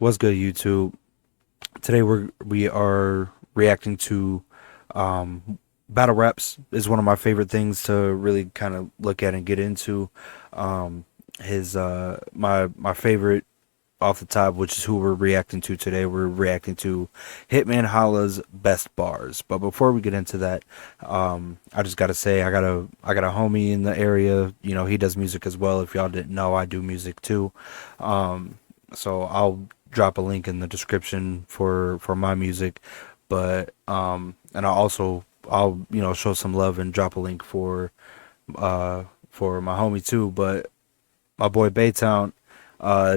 What's good, YouTube? Today we are reacting to battle raps. Is one of my favorite things to really kind of look at and get into. Um, his my favorite off the top, which is who we're reacting to today. We're reacting to Hitman Holla's best bars. But before we get into that, I just gotta say I got a homie in the area. He does music as well. If y'all didn't know, I do music too. So I'll drop a link in the description for my music, but and I'll show some love and drop a link for my homie too. But my boy Baytown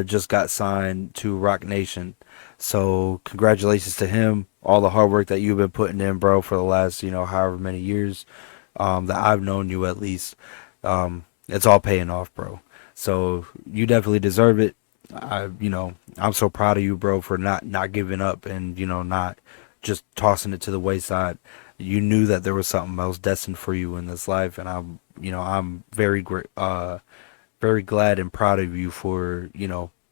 just got signed to Rock Nation. So congratulations to him. All the hard work that you've been putting in, bro, for the last, however many years that I've known you at least. It's all paying off, bro. So you definitely deserve it. I'm so proud of you, bro, for not giving up and, not just tossing it to the wayside. You knew that there was something else destined for you in this life, and I'm very great, very glad and proud of you for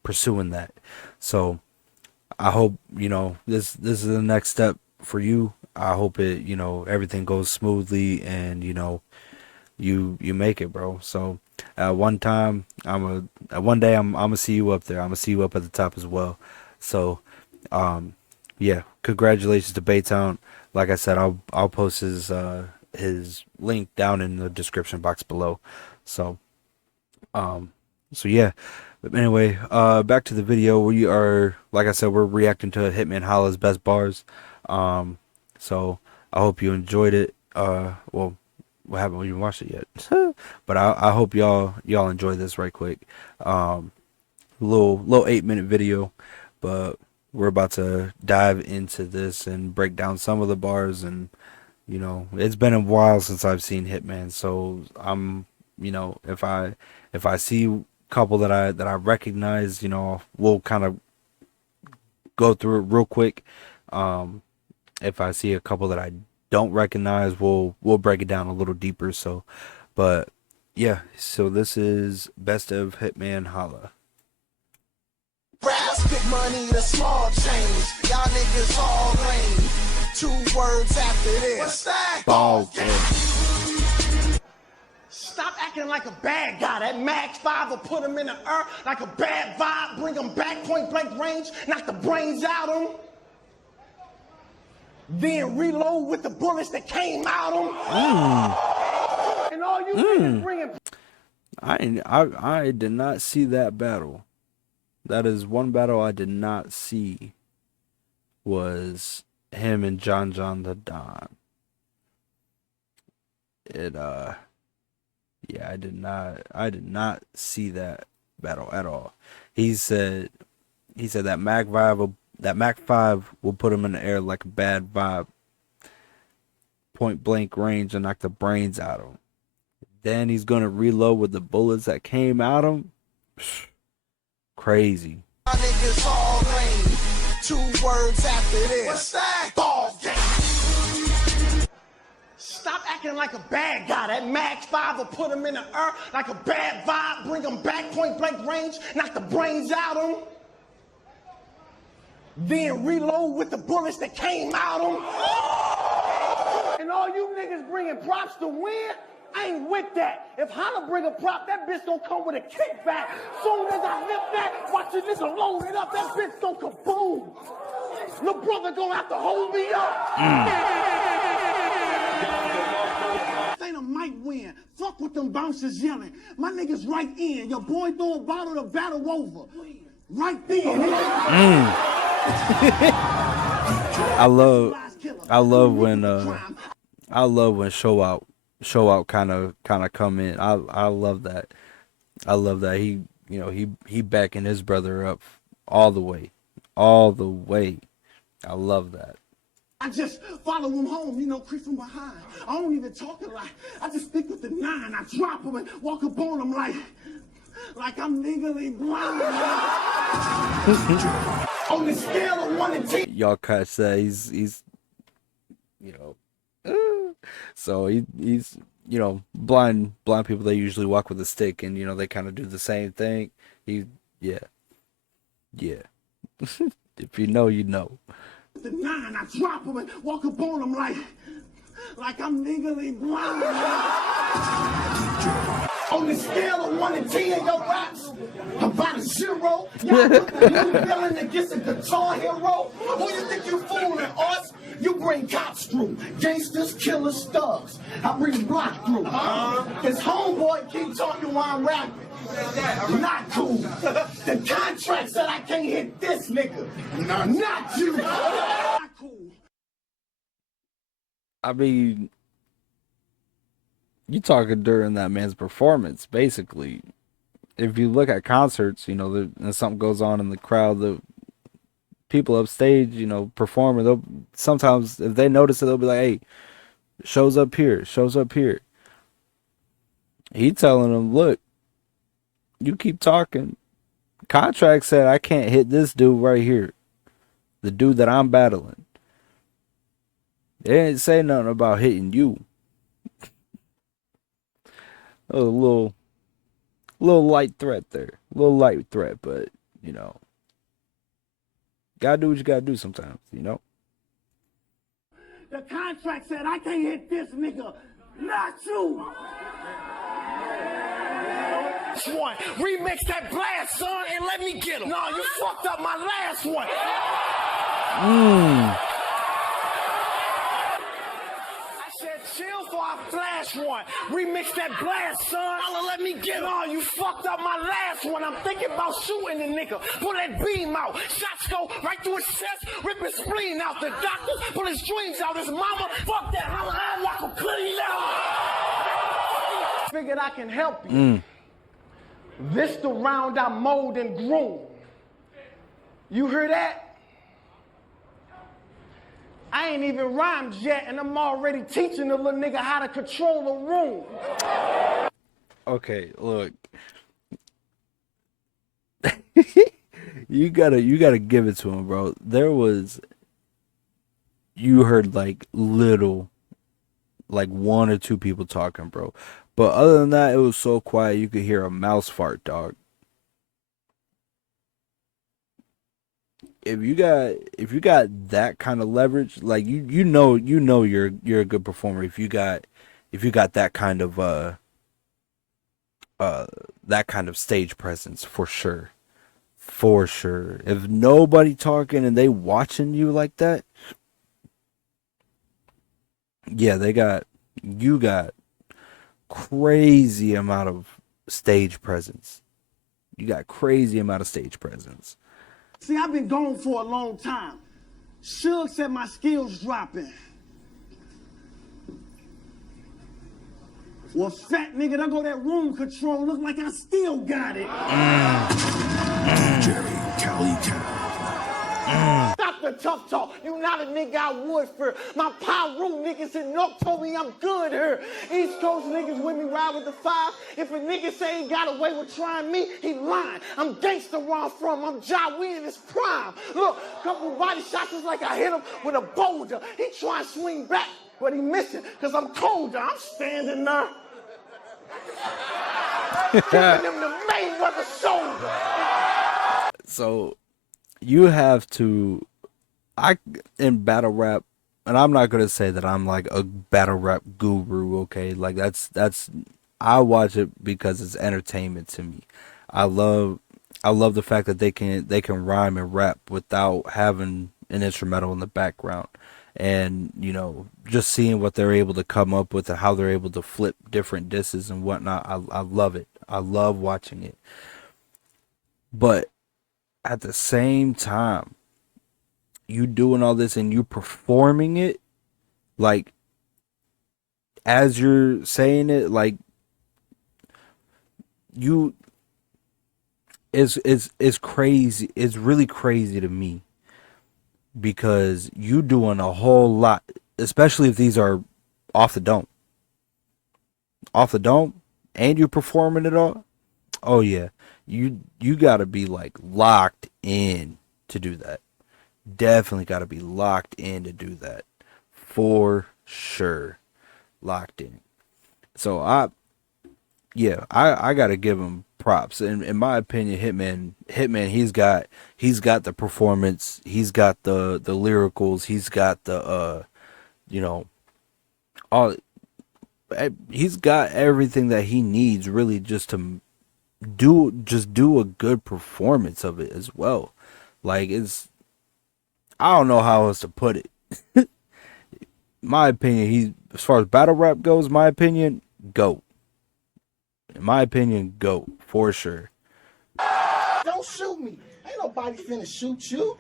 pursuing that. So I hope this is the next step for you. I hope it everything goes smoothly and you make it, bro. So one time one day I'm gonna see you up there. I'm gonna see you up at the top as well. So um yeah, congratulations to Baytown. Like I said, I'll post his link down in the description box below. So um, so yeah. But anyway, back to the video. We are, like I said, we're reacting to Hitman Holla's best bars. Um, so I hope you enjoyed it. Well, we haven't even watched it yet, but I hope y'all enjoy this right quick. Um, little 8 minute video, but we're about to dive into this and break down some of the bars. And it's been a while since I've seen Hitman, so if I see a couple that I recognize, we'll kind of go through it real quick. Um, if I see a couple that I don't recognize, we'll break it down a little deeper. So, but yeah, so this is best of Hitman Holla. Raps, big money, the small change. Y'all niggas all lame. 2 words after this. What's that? Ball game. Stop acting like a bad guy. That Max 5 will put him in the earth like a bad vibe. Bring him back, point blank range, knock the brains out of him. Then reload with the bullets that came out of him. And all you niggas bringing. I did not see that battle. That is one battle I did not see. Was him and John the Don. It Yeah, I did not see that battle at all. He said that Mac 5 will put him in the air like a bad vibe, point blank range, and knock the brains out of him. Then he's gonna reload with the bullets that came out of him. Crazy. Y'all niggas all lame. 2 words after this. What's that? Ball game. Stop acting like a bad guy. That Max 5 will put him in the earth like a bad vibe. Bring him back, point blank range, knock the brains out of him. Then reload with the bullets that came out of him. And all you niggas bringing props to win, I ain't with that. If Holla bring a prop, that bitch gonna come with a kickback. Soon as I lift that, watch this nigga load it up, that bitch gonna kaboom. Little brother gonna have to hold me up. Ain't a might win. Fuck with them bouncers yelling. My niggas right in. Your boy throw a bottle, the battle over. Right there. I love when show out kind of come in. I love that. I love that he backing his brother up all the way, all the way. I love that. I just follow him home, creep from behind. I don't even talk a lot. I just stick with the 9. I drop him and walk up on him like I'm legally blind. On the scale of 1 to 10. Y'all catch that? He's you know, so he's blind people. They usually walk with a stick, and they kind of do the same thing. He yeah yeah. If you know, you know. The 9, I drop him and walk up on him like I'm legally blind. On the scale of 1 to 10, your raps about a 0. Y'all put the new villain against a guitar hero. Who you think you fooling, us? You bring cops through, gangsters, killers, thugs. I bring block through. His homeboy keep talking while I'm rapping. Not cool. The contract said I can't hit this nigga. Not you. Not cool. I mean, you talking during that man's performance, basically. If you look at concerts, you know, and something goes on in the crowd, the people upstage, you know, performing, they'll sometimes if they notice it, they'll be like, "Hey, shows up here, shows up here." He telling them, "Look, you keep talking. Contract said I can't hit this dude right here, the dude that I'm battling. They didn't say nothing about hitting you." A little light threat there, a little light threat, but you know, gotta do what you gotta do sometimes, you know. The contract said I can't hit this nigga. Not you. One. Remix that blast, son, and let me get him. No, you fucked up my last one. I said chill for I flash one. Remix that blast, son. Let me get him. No, you fucked up my last one. I'm thinking about shooting the nigga. Pull that beam out. Shots go right through his chest, rip his spleen out. The doctors pull his dreams out. His mama, fuck that. I'm like a clean out. Figured I can help you. This the round I mold and groom. You hear that? I ain't even rhymed yet, and I'm already teaching the little nigga how to control the room. Okay, look. you gotta give it to him, bro. You heard like little, like 1 or 2 people talking, bro. But other than that, it was so quiet you could hear a mouse fart, dog. If you got that kind of leverage, like you know you're a good performer if you got that kind of stage presence, for sure. For sure. If nobody talking and they watching you like that, yeah, you got crazy amount of stage presence. You got crazy amount of stage presence. See, I've been gone for a long time. Suge said my skills dropping. Well, fat nigga, there go that room control. Look like I still got it. Jerry Cali Cow. Stop the tough talk. You not a nigga I would for. My Pyro niggas in North told me I'm good here. East Coast niggas with me ride with the 5. If a nigga say he got away with trying me, he lying. I'm gangster where I'm from. I'm Jawi in his prime. Look, couple body shots is like I hit him with a boulder. He trying to swing back, but he missing because I'm colder. I'm standing there. Giving him the Mayweather shoulder. So you have to in battle rap, and I'm not gonna say that I'm like a battle rap guru, okay? Like that's I watch it because it's entertainment to me. I love the fact that they can rhyme and rap without having an instrumental in the background. And, you know, just seeing what they're able to come up with and how they're able to flip different disses and whatnot. I love it. I love watching it. But at the same time, you doing all this and you performing it, like as you're saying it, like you is crazy. It's really crazy to me because you doing a whole lot, especially if these are off the dome, and you're performing it all. Oh yeah, you gotta be like locked in to do that. Definitely gotta be locked in to do that, for sure. Locked in. So Yeah, I gotta give him props. In my opinion, Hitman, he's got the performance, he's got the lyricals, he's got the you know, all he's got everything that he needs really just to do a good performance of it as well. Like it's I don't know how else to put it. My opinion, he as far as battle rap goes, my opinion, GOAT. In my opinion, GOAT for sure. Don't shoot me. Ain't nobody finna shoot you.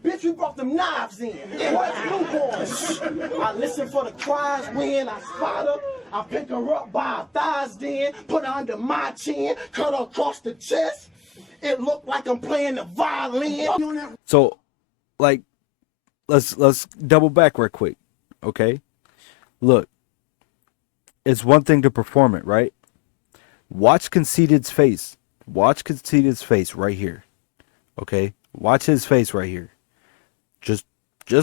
Bitch, we brought them knives in. What's newborns? I listen for the cries when I spot her. I pick her up by her thighs then, put her under my chin, cut her across the chest. It looked like I'm playing the violin. So, like, let's double back real quick, okay? Look, it's one thing to perform it, right? Watch Conceited's face. Watch Conceited's face right here, okay? Watch his face right here. Just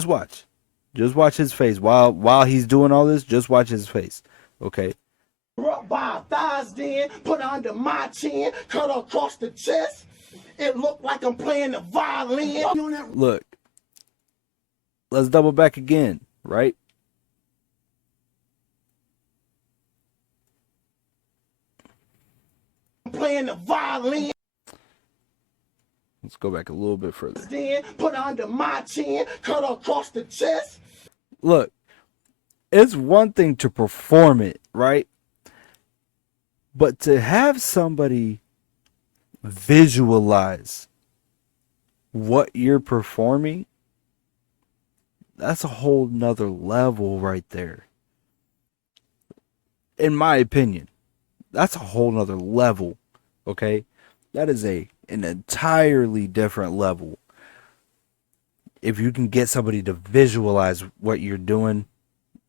watch. Just watch his face while he's doing all this. Just watch his face, okay? Up by her thighs then, put her under my chin, cut her across the chest. It looked like I'm playing the violin. Look, let's double back again, right? I'm playing the violin. Let's go back a little bit further. Then put her under my chin, cut her across the chest. Look, it's one thing to perform it, right? But to have somebody visualize what you're performing, that's a whole nother level right there. In my opinion, that's a whole nother level, okay? That is an entirely different level. If you can get somebody to visualize what you're doing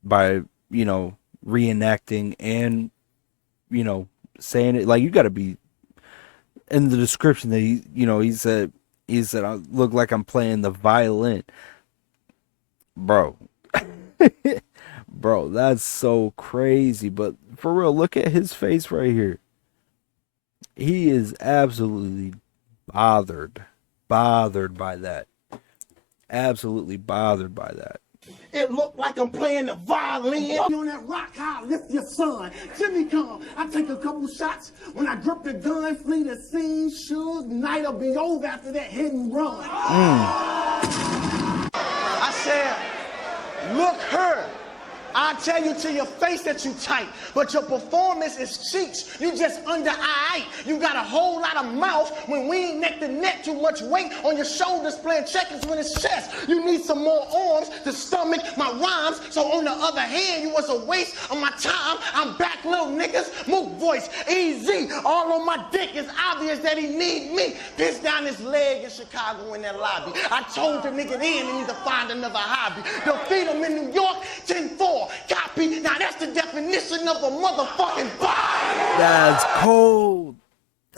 by, reenacting and, saying it, like you got to be in the description that he said I look like I'm playing the violin. Bro. Bro, that's so crazy. But for real, look at his face right here. He is absolutely bothered by that. Absolutely bothered by that. It looked like I'm playing the violin. On that rock, I lift your son. Jimmy come, I take a couple shots. When I grip the gun, flee the scene. Suge, night'll be over after that hit and run. I said, look her. I tell you to your face that you tight, but your performance is cheeks. You just under eye. You got a whole lot of mouth when we ain't neck to neck. Too much weight on your shoulders playing checkers when it's chest. You need some more arms to stomach my rhymes. So on the other hand, you was a waste of my time. I'm back, little niggas. Mook voice, easy. All on my dick. It's obvious that he need me. Piss down his leg in Chicago in that lobby. I told the nigga then he need to find another hobby. Defeat him in New York, 10-4. Copy. Now that's the definition of a motherfucking body. That's cold.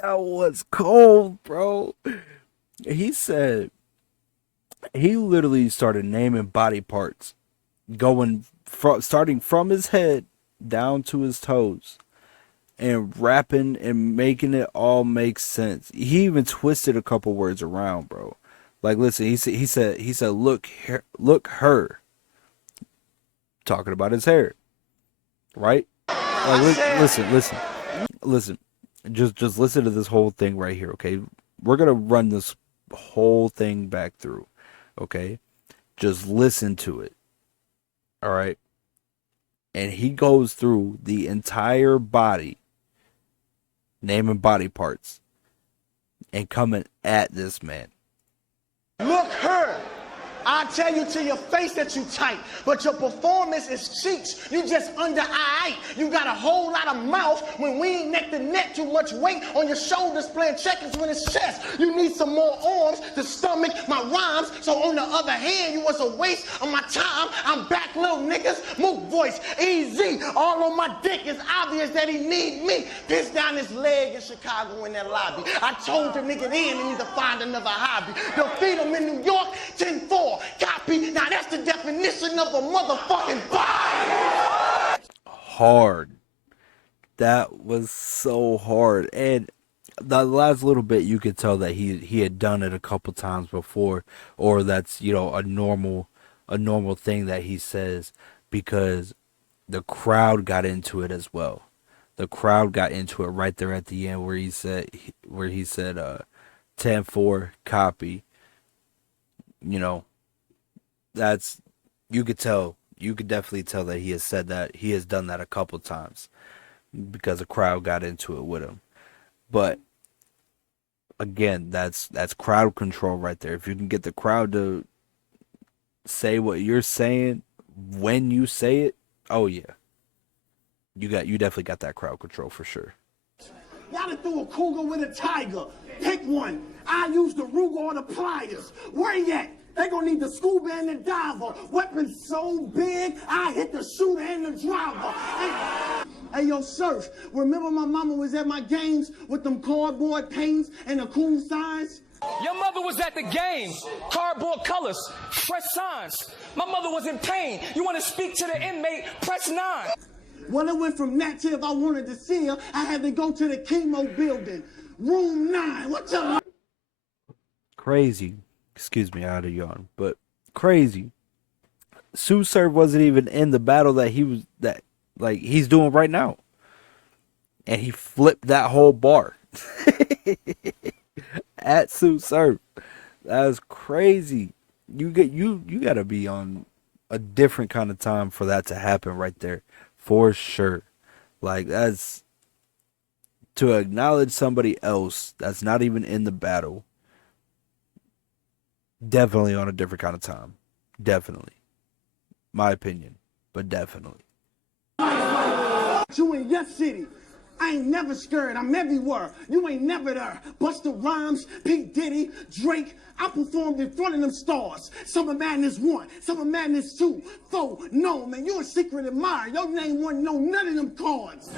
That was cold, bro. He said he literally started naming body parts, starting from his head down to his toes, and rapping and making it all make sense. He even twisted a couple words around, bro. Like, listen, he said, look her. Talking about his hair, right? Like, listen. Just listen to this whole thing right here, okay? We're gonna run this whole thing back through, okay? Just listen to it, all right? And he goes through the entire body, naming body parts, and coming at this man. Look her. I tell you to your face that you tight, but your performance is cheeks. You just under eye. You got a whole lot of mouth when we ain't neck to neck. Too much weight on your shoulders playing checkers when it's chest. You need some more arms to stomach my rhymes. So on the other hand, you was a waste of my time. I'm back, little niggas. Mook voice, easy. All on my dick. It's obvious that he need me. Piss down his leg in Chicago in that lobby. I told the nigga then he need to find another hobby. Defeat him in New York, 10-4. Copy. Now that's the definition of a motherfucking body. Hard. That was so hard. And the last little bit, you could tell that he had done it a couple times before, or that's, a normal thing that he says, because the crowd got into it as well. The crowd got into it right there at the end, where he said 10-4 copy. You know, that's you could definitely tell that he has said that, he has done that a couple times, because the crowd got into it with him. But again, that's crowd control right there. If you can get the crowd to say what you're saying when you say it, oh yeah, you definitely got that crowd control for sure. Y'all done threw a cougar with a tiger. Pick one. I use the Ruger or the pliers. Where you at? They gonna need the scuba and the diver. Weapons so big, I hit the shooter and the driver. Hey, yo, Surf, remember my mama was at my games with them cardboard paints and the cool signs? Your mother was at the game. Cardboard colors, fresh signs. My mother was in pain. You want to speak to the inmate? Press 9. Well, it went from that to if I wanted to see her, I had to go to the chemo building. Room 9. What's up? Crazy. Excuse me, I had a yawn, but crazy. B.Swaayv wasn't even in the battle that he's doing right now, and he flipped that whole bar at B.Swaayv. That's crazy. You gotta be on a different kind of time for that to happen right there, for sure. Like, that's to acknowledge somebody else that's not even in the battle. Definitely on a different kind of time. Definitely. My opinion, but definitely. You in your city. I ain't never scared. I'm everywhere. You ain't never there. Busta Rhymes, P. Diddy, Drake. I performed in front of them stars. Summer Madness 1, Summer Madness 2, 4. No, man, you a secret admirer. Your name wasn't on none of them cards.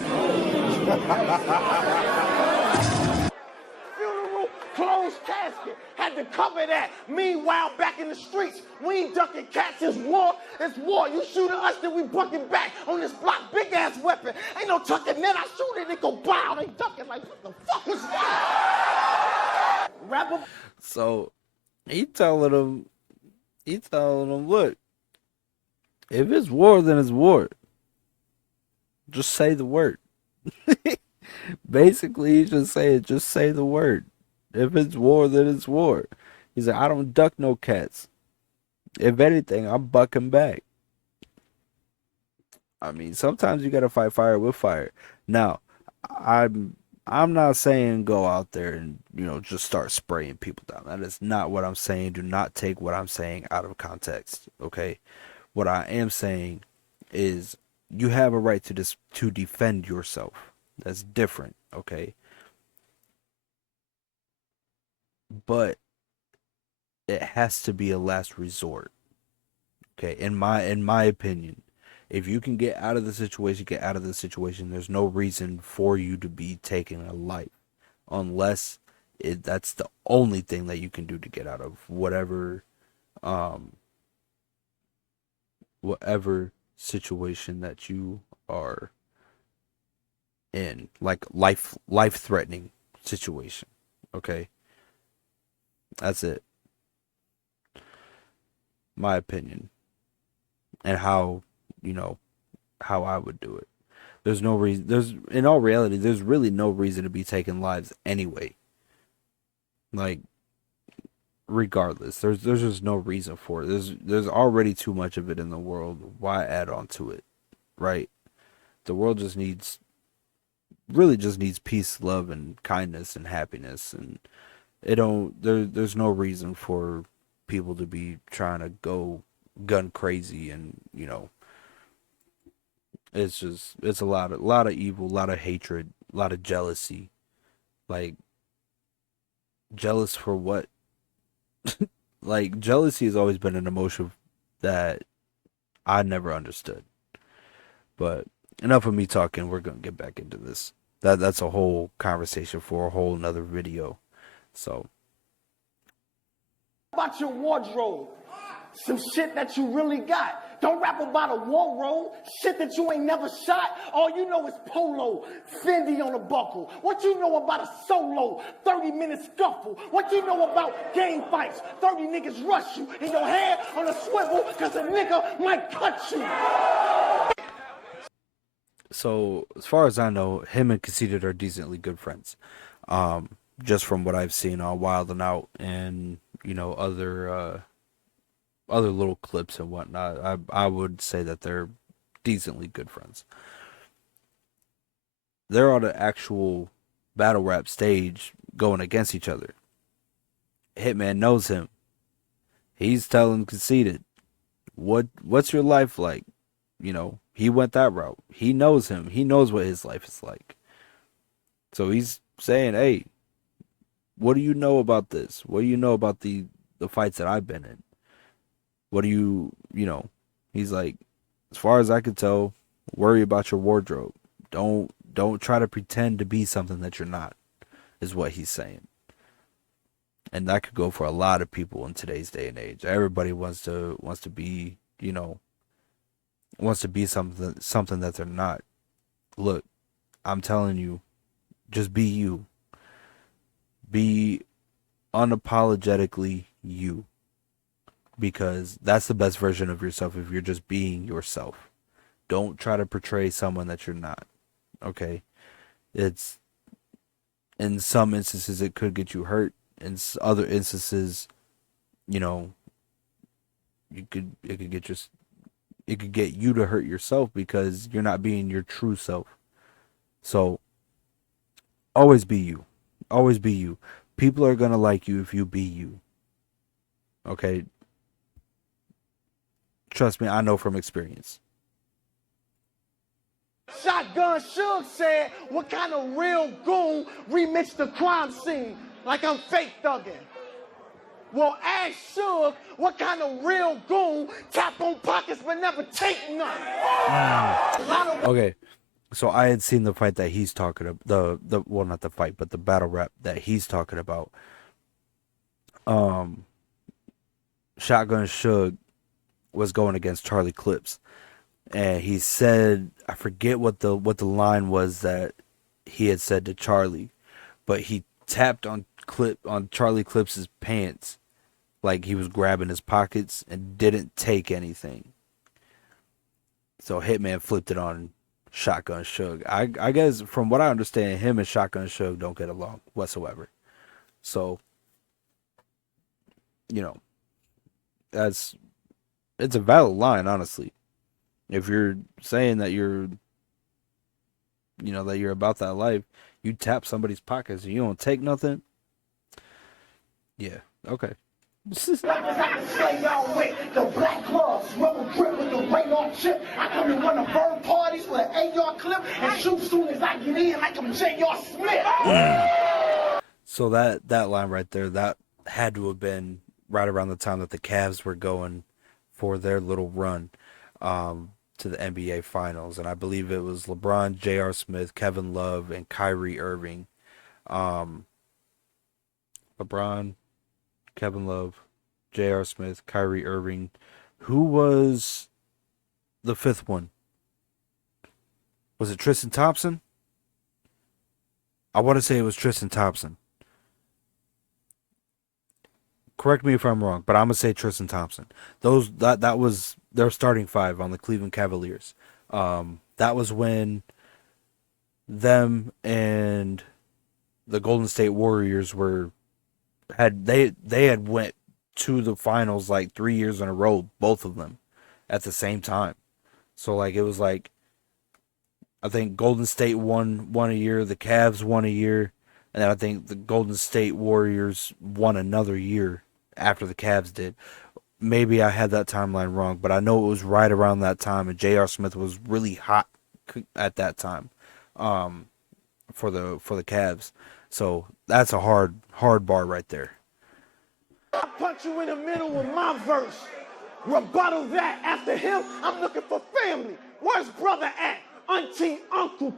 Funeral, closed casket. Had to cover that. Meanwhile, back in the streets, we ain't ducking cats. It's war. It's war. You shooting us, then we bucking back on this block. Big ass weapon. Ain't no tucking net. I shoot it, it go bow. They ducking like, what the fuck was that? Rapper. So he telling them, look, if it's war, then it's war. Just say the word. Basically, he's just saying, just say the word. If it's war, then it's war. He's like, I don't duck no cats. If anything, I'm bucking back. I mean, sometimes you gotta fight fire with fire. Now, I'm not saying go out there and, just start spraying people down. That is not what I'm saying. Do not take what I'm saying out of context. Okay? What I am saying is you have a right to defend yourself. That's different, okay? But it has to be a last resort. Okay, in my opinion, if you can get out of the situation, get out of the situation. There's no reason for you to be taking a life, unless that's the only thing that you can do to get out of um whatever situation that you are in, like life threatening situation. Okay, that's it. My opinion, and how I would do it. There's no reason. In all reality, there's really no reason to be taking lives anyway. Like, regardless, there's just no reason for it. There's already too much of it in the world. Why add on to it, right? The world just needs peace, love, and kindness and happiness, and there's no reason for people to be trying to go gun crazy, and it's a lot of evil, a lot of hatred, a lot of jealousy. Like, jealous for what? Like, jealousy has always been an emotion that I never understood. But enough of me talking. We're gonna get back into this. That's a whole conversation for a whole nother video. So, About your wardrobe. Some shit that you really got. Don't rap about a war roll, shit that you ain't never shot. All you know is polo, Fendi on the buckle. What you know about a solo, 30-minute scuffle? What you know about game fights, 30 niggas rush you and your head on a swivel because a nigga might cut you. So as far as I know, him and Conceited are decently good friends. Just from what I've seen on Wild and Out and other little clips and whatnot, I would say that they're decently good friends. They're on an actual battle rap stage going against each other. Hitman knows him. He's telling Conceited, what's your life like? He went that route. He knows him. He knows what his life is like. So he's saying, hey, what do you know about this? What do you know about the fights that I've been in? What do he's like, as far as I can tell, worry about your wardrobe. Don't try to pretend to be something that you're not, is what he's saying. And that could go for a lot of people in today's day and age. Everybody wants to be, wants to be something that they're not. Look, I'm telling you, just be you. Be unapologetically you. Because that's the best version of yourself if you're just being yourself. Don't try to portray someone that you're not. Okay? It's in some instances it could get you hurt. In other instances, it could get you to hurt yourself because you're not being your true self. So always be you. Always be you. People are gonna like you if you be you. Okay? Trust me, I know from experience. Shotgun Suge said, what kind of real goon remixed the crime scene like I'm fake thugging? Well, ask Suge what kind of real goon tap on pockets but never take none. Okay, so I had seen the fight that he's talking about, well, not the fight, but the battle rap that he's talking about. Shotgun Suge was going against Charlie Clips, and he said, I forget what the line was that he had said to Charlie, but he tapped on Charlie Clips's pants like he was grabbing his pockets and didn't take anything. So Hitman flipped it on Shotgun Suge. I guess from what I understand, him and Shotgun Suge don't get along whatsoever. So, it's a valid line, honestly. If you're saying that you're about that life, you tap somebody's pockets and you don't take nothing. Yeah, okay. The black gloves, rubber grip with the radar chip. I come to run the bird parties with an AR clip and shoot soon as I get in like I'm J.R. Smith. So that line right there, that had to have been right around the time that the Cavs were going for their little run to the NBA Finals. And I believe it was LeBron, J.R. Smith, Kevin Love, and Kyrie Irving. LeBron, Kevin Love, J.R. Smith, Kyrie Irving. Who was the fifth one? Was it Tristan Thompson? I want to say it was Tristan Thompson. Correct me if I'm wrong, but I'm gonna say Tristan Thompson. That was their starting five on the Cleveland Cavaliers. That was when them and the Golden State Warriors had went to the finals like 3 years in a row, both of them at the same time. So like it was like, I think Golden State won a year, the Cavs won a year, and then I think the Golden State Warriors won another year after the Cavs did. Maybe I had that timeline wrong, but I know it was right around that time, and J.R. Smith was really hot at that time for the Cavs. So that's a hard bar right there. I punch you in the middle with my verse. Rebuttal that. After him, I'm looking for family. Where's brother at? Auntie, uncle,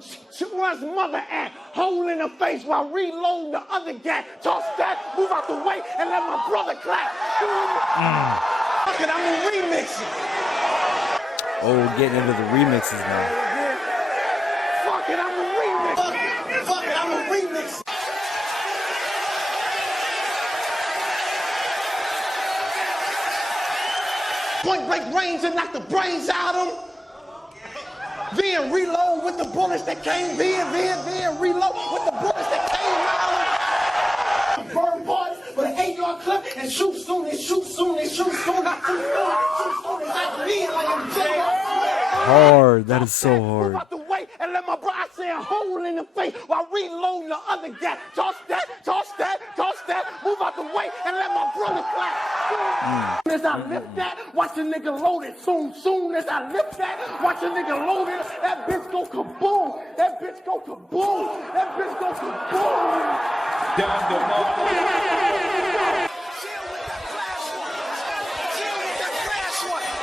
where's mother at? Hole in the face while reloading the other guy. Toss that, move out the way, and let my brother clap. Fuck it, I'm gonna remix it. Oh, getting into the remixes now. Fuck it, I'm a remix. Fuck it, I'm a remix. Point blank range and knock the brains out of them. Then reload with the bullets that came. Then reload with the bullets that came out of them. Burn parts with an 8-yard clip and shoot soon and shoot soon and shoot soon. I shoot soon and shoot soon. Like me, like I'm Hard. That is so Move hard. out the way and let my bro. I say a hole in the face while reloading the other guy. Toss that, toss that, toss that. Move out the way and let my brother clap. As I lift that, watch a nigga load it. Soon as I lift that, watch a nigga load it. That bitch go kaboom. That bitch go kaboom. That bitch go kaboom. Down the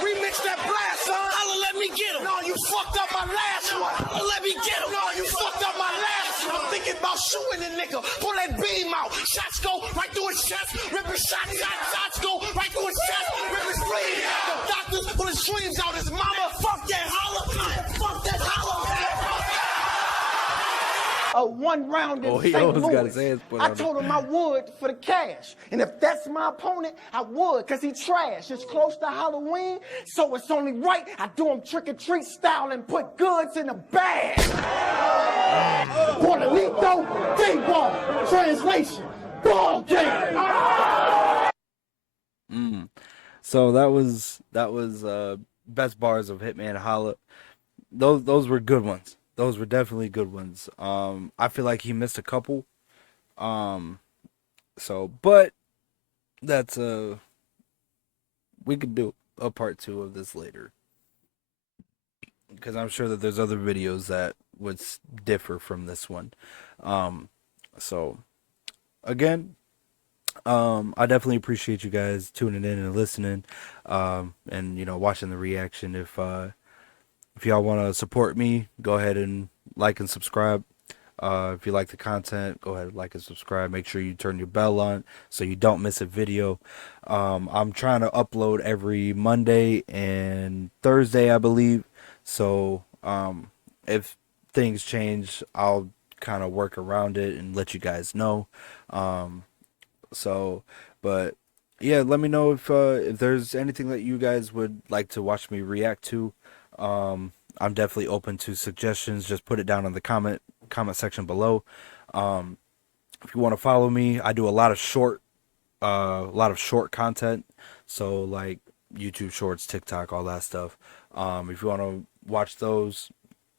Remix that blast, son. Holla, let me get him. No, you fucked up my last one. Holla, let me get him. No, you fucked up my last one. I'm thinking about shooting a nigga. Pull that beam out. Shots go right through his chest. Ripping shots go right through his chest. Ripping streams out. The doctors pulling streams out. His mama, fuck that holla. Fuck that holla. A 1 round in he St. always gotta Louis. say his put I on told him I would for the cash. And if that's my opponent, I would, cause he trash. It's close to Halloween, so it's only right I do him trick-or-treat style and put goods in a bag. Puerto Rico, D-ball. Translation, ball game. So that was best bars of Hitman Holla. Those were good ones. Those were definitely good ones. I feel like he missed a couple. But that's we could do a part 2 of this later, because I'm sure that there's other videos that would differ from this one. So again, I definitely appreciate you guys tuning in and listening, and watching the reaction. If y'all want to support me, go ahead and like and subscribe. If you like the content, go ahead and like and subscribe. Make sure you turn your bell on so you don't miss a video. I'm trying to upload every Monday and Thursday, I believe. So if things change, I'll kind of work around it and let you guys know. But yeah, let me know if there's anything that you guys would like to watch me react to. I'm definitely open to suggestions. Just put it down in the comment section below. If you want to follow me, I do a lot of short content. So like YouTube Shorts, TikTok, all that stuff. If you want to watch those,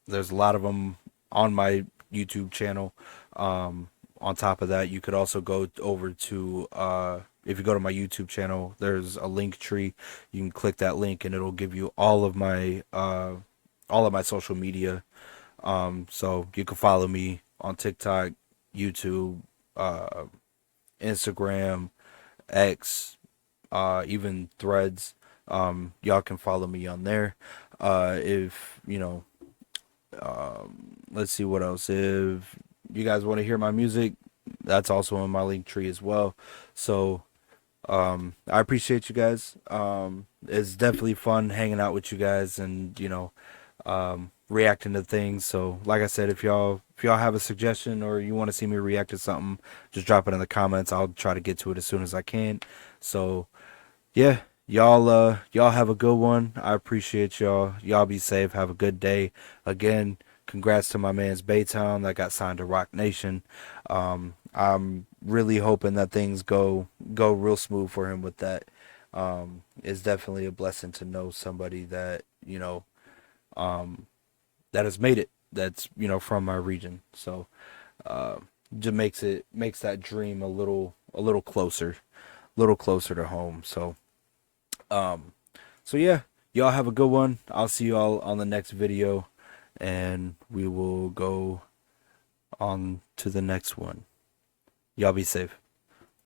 there's a lot of them on my YouTube channel. On top of that, you could also go over to if you go to my YouTube channel, there's a link tree. You can click that link and it'll give you all of my social media. So you can follow me on TikTok, YouTube, Instagram, X, even Threads. Y'all can follow me on there. Let's see what else. If you guys want to hear my music, that's also in my link tree as well. So I appreciate you guys. It's definitely fun hanging out with you guys and reacting to things. So like I said, if y'all have a suggestion or you want to see me react to something, just drop it in the comments. I'll try to get to it as soon as I can. So yeah, y'all have a good one. I appreciate y'all. Y'all be safe. Have a good day. Again, congrats to my man's Baytown that got signed to Rock Nation. I'm really hoping that things go real smooth for him with that. It's definitely a blessing to know somebody that that has made it. That's from my region. So just makes that dream a little closer to home. So yeah, y'all have a good one. I'll see you all on the next video, and we will go on to the next one. Y'all be safe.